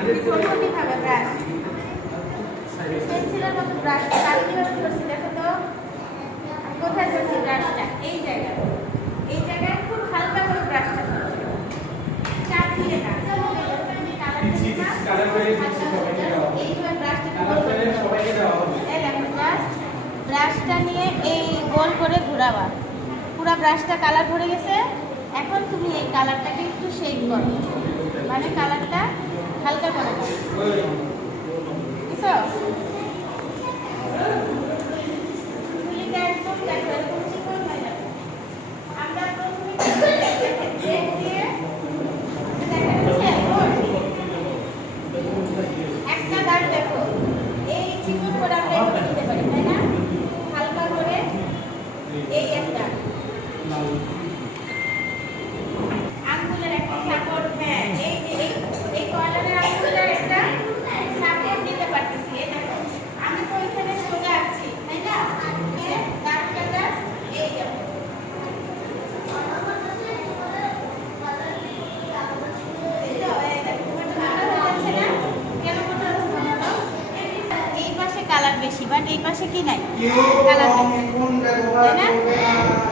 কিভাবে ব্রাশ পেন্সিলের মতো ব্রাশ কাল কিভাবে ধরছি দেখো তো কোথায় ধরছি ব্রাশটা এই জায়গায় খুব হালকা করে ব্রাশটা ধরছি চাপ দিয়ে না ব্রাশটা নিয়ে এই গোল করে ঘোরাবা পুরো ব্রাশটা কালার ভরে গেছে এখন তুমি এই কালারটাকে একটু শেড করো মানে কালারটা হালকা করে দাও বুঝছো তুলিটা একদম দেখো এরকম চিকন হয়ে যাবে আমরা প্রথমে ব্রেক দিয়ে দেখা যাচ্ছে একটা দাগ দেখো এই চিকন করে আমরা এভাবে দিতে পারি তাই না হালকা করে এই একটা আঙ্গুলের একটা সাপোর্ট হ্যাঁ এই কর্নারের আঙ্গুলের একটা সাপোর্ট দিতে পারতেছি এই দেখো আমি তো এখানে সোজা আছি তাই না দাগটা জাস্ট এই যাবে এই পাশে কালার বেশি বাট এই পাশে কি নাই কালার নাই তাই না